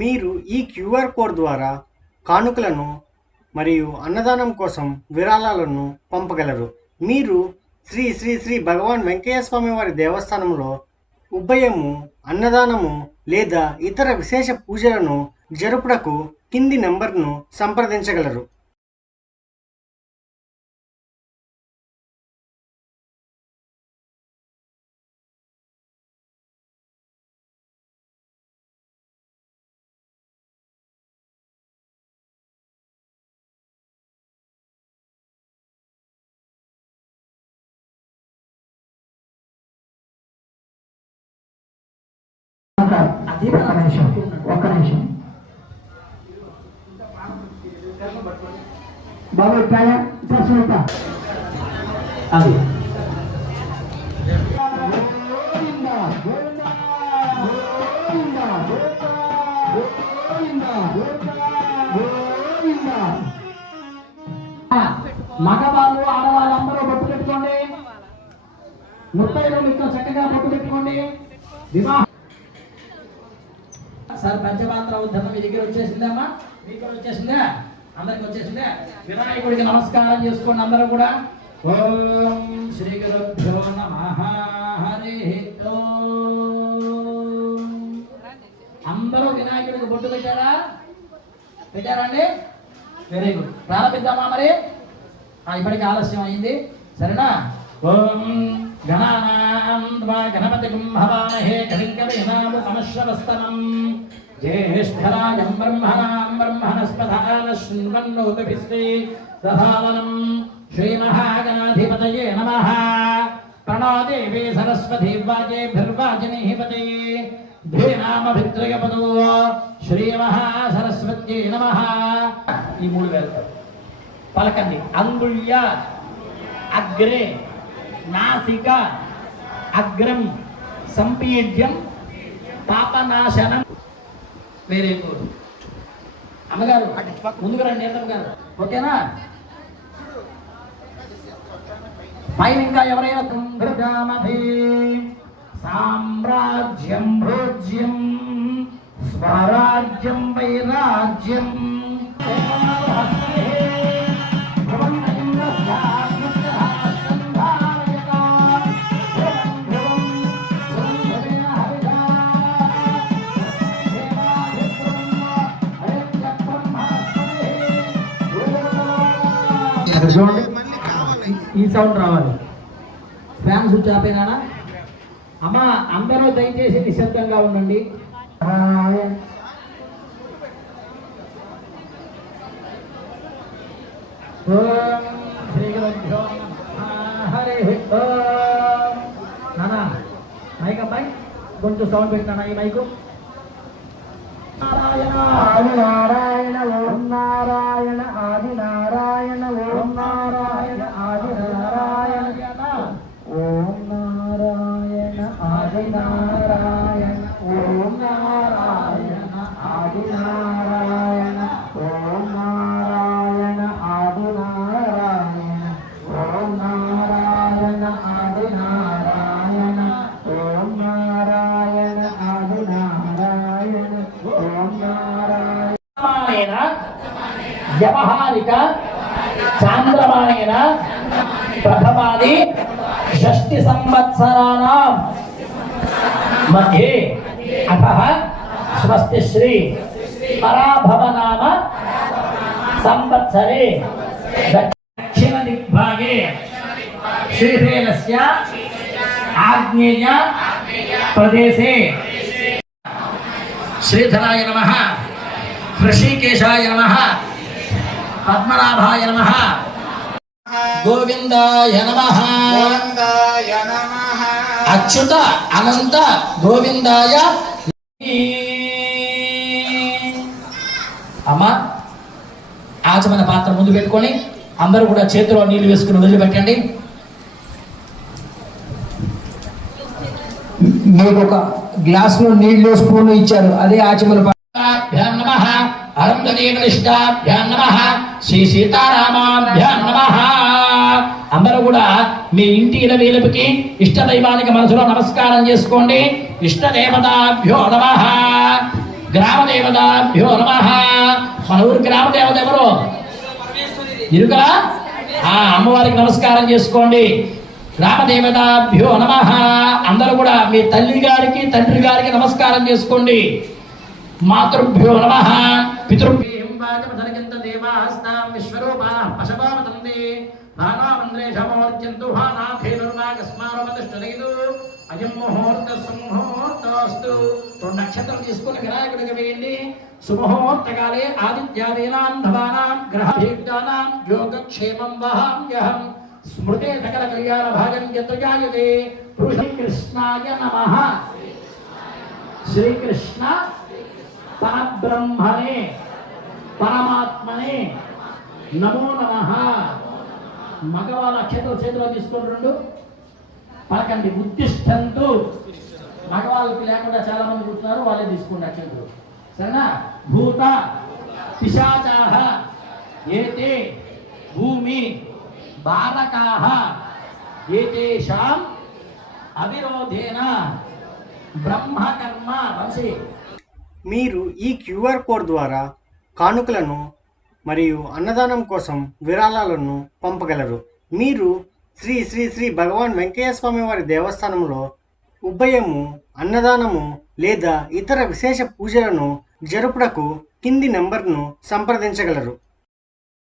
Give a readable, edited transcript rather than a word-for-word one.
మీరు ఈ QR code ద్వారా కానుకలను మరియు అన్నదానం కోసం విరాళాలను పంపగలరు. మీరు శ్రీ శ్రీ శ్రీ భగవాన్ వెంకయ్య స్వామి వారి దేవస్థానంలో ఉభయము, అన్నదానము లేదా ఇతర విశేష పూజలను జరుపుటకు కింది నంబర్ను సంప్రదించగలరు. ఒక్క నిమిషం బాబు అది మగవాళ్ళు ఆడవాళ్ళందరూ బొట్టు పెట్టుకోండి. 30 రోజులతో చక్కగా బొట్టు పెట్టుకోండి. వివాహ సార్ పంచపాత్ర ఉద్ధరణ మీ దగ్గర వచ్చేసిందమ్మా, మీకు వచ్చేసిందా? అందరికి వచ్చేసిందా? వినాయకుడికి నమస్కారం చేసుకోండి అందరూ కూడా. ఓం శ్రీ గురుభ్యో నమః. హరి ఓం. అందరూ వినాయకుడికి బొట్టు పెట్టారండి? Very good. ప్రారంభిద్దామా మరి? ఇప్పటికి ఆలస్యం అయింది, సరేనా? ఓం గణానాం త్వా గణపతిం హవామహే కవిం కవీనాముపమశ్రవస్తమం జ్యేష్ఠరాజం బ్రహ్మణాం బ్రహ్మణస్పదాన శృణ్వన్నోతిభిశ్రీ దధావనం. శ్రీమహాగణాధిపతయే నమః. ప్రణో దేవీ సరస్వతీ వాజేభిర్వాజినీపతయే ధీనామభిద్రయపదో శ్రీమహాసరస్వత్యై నమః. ఈ 3 వేలు పలకండి. అంగుళ్య అగ్రే నాసిక అగ్రం సంపీడ్యం పాపనాశనం. Very good. అమ్మగారు ముందుకు రండి. నేతమ్మ గారు ఓకేనా? పైన ఇంకా ఎవరైనా తుంభృజామధి సామ్రాజ్యం భోజ్యం స్వరాజ్యం వైరాజ్యం చూడండి. ఈ సౌండ్ రావాలి. ఫ్యాన్ స్విచ్ ఆపేనా? అమ్మ అందరూ దయచేసి నిశ్శబ్దంగా ఉండండి. నానా మైక్ అబ్బాయి కొంచెం సౌండ్ పెట్టినా ఈ మైకు. నారాయణ ఆది నారాయణ ఓం నారాయణ ఆది నారాయణ ఓం నారాయణ ఆది నారాయణ ఓం నారాయణ ఆది నారాయణ ఓం నారాయణ ఆది నారాయణ ఓం నారాయణ ఆది నారాయణ ఓం నారాయణ ఆది నారాయణ ఓం నారాయణ ఆది నారాయణ ఓం నారాయణ. వ్యవహారిక చాంద్రమాణేన ప్రథమాది షష్టి సంవత్సరాణాం మధ్యే అథః స్వస్తి శ్రీ పరాభవనామ సంవత్సరే దక్షిణ దిగ్భాగే శ్రీశైలస్య ఆగ్నేయ ప్రదేశే శ్రీధరాయ నమః, హృషికేశాయ నమః, పద్మనాభాయ నమః, గోవిందాయ నమః, అచ్యుత అనంత గోవిందాయ. అమ్మా ఆచమన పాత్ర ముందు పెట్టుకొని అందరూ కూడా చేతిలో నీళ్లు వేసుకుని వదిలిపెట్టండి. మీకు ఒక గ్లాస్ లో నీళ్లు స్పూన్ ఇచ్చారు, అదే ఆచమన పాత్ర. అరుంధతీ వరిష్టాభ్యాం నమః, శ్రీ సీతారామాభ్యాం నమః. అందరూ కూడా మీ ఇంటి ఇలవేలుపుకి ఇష్ట దైవానికి మనసులో నమస్కారం చేసుకోండి. ఇష్ట దేవతాభ్యో నమః, గ్రామ దేవతాభ్యో నమః. మన ఊరు గ్రామ దేవత ఎవరు? ఇరుకలా అమ్మవారికి నమస్కారం చేసుకోండి. గ్రామదేవతాభ్యో నమః. అందరూ కూడా మీ తల్లి గారికి తండ్రి గారికి నమస్కారం చేసుకోండి. మాతృభ్యో నమః. పితృభ్యో దేవాస్తాం విశ్వరూపా పశపావతంది నానామంద్రేషమోర్జంతు హానాభేనుర్వాకస్మారమతిష్ఠదైదు అయం ముహూర్త సుముహూర్తోస్తు. 2 నక్షత్రం తీసుకుని వినాయకుడికి వేయండి. సుముహూర్తకాలే ఆదిత్యాదీనాం ధవానాం గ్రహభీష్టానాం యోగక్షేమం వహామ్యహం. స్మృతే సకల కళ్యాణ భాగం యత్రజాయతే. శ్రీకృష్ణాయ నమః. శ్రీకృష్ణ పరబ్రహ్మణే పరమాత్మనే నమో నమః. మగవాళ్ళ అక్షతలు చేతిలో తీసుకొని 2 పలకండి. ఉత్తిష్టంతు. మగవాళ్ళకి లేకుండా చాలా మంది కూర్చున్నారు, వాళ్ళే తీసుకోండి అక్షతలు. సరేనా? భూత పిశాచాః ఏతే భూమి బాలకాః ఏతేషాం అవిరోధేన బ్రహ్మకర్మ వంశీ. మీరు ఈ క్యూఆర్ కోడ్ ద్వారా కానుకలను మరియు అన్నదానం కోసం విరాళాలను పంపగలరు. మీరు శ్రీ శ్రీ శ్రీ భగవాన్ వెంకయ్య స్వామి వారి దేవస్థానంలో ఉభయము, అన్నదానము లేదా ఇతర విశేష పూజలను జరుపుటకు కింది నంబర్ను సంప్రదించగలరు.